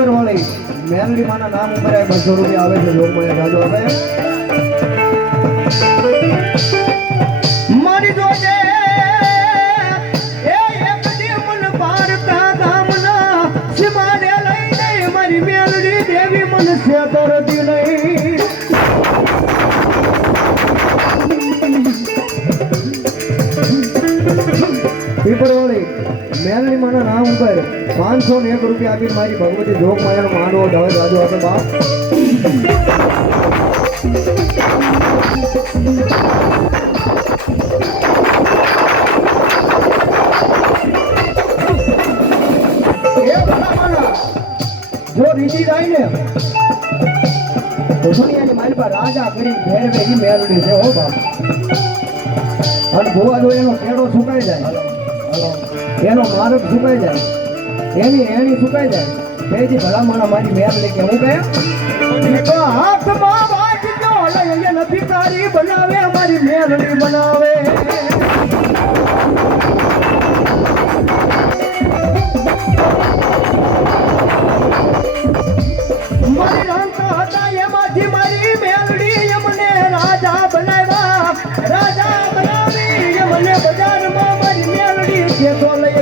Paper વાળી મેલડી માના નામ ઉપર બસો રૂપિયા આવે છે લોકમાયા રાજો આવે મારી જોજે, એ મારી મેલડી દેવી મનસે તરતી પેપર મેલની માના નામ ઉપર પાંચસો ને એક રૂપિયા આપી મારી ભગવતી જોગ માનવો માનો રાજો હવે બાપ. એ જો રીતિ જાય ને તો દુનિયાની મારી પર રાજા કરી ફેરવે ભેગી મેલડી છે, હો બાપ. અને ભુવા જો એનો કેડો સુકાઈ જાય. એનો માર્ગ સુકાઈ જાય. એની એણી સુકાઈ જાય. તેથી ભલામણા મારી મેલડી કે હું તો હાથમાં વાટજો લઈને નથી તારી બનાવે મારી મેલડી બનાવે. મારી રાંતા હતા, એમાંથી મારી મેલડી એમને રાજા બનાવ્યા.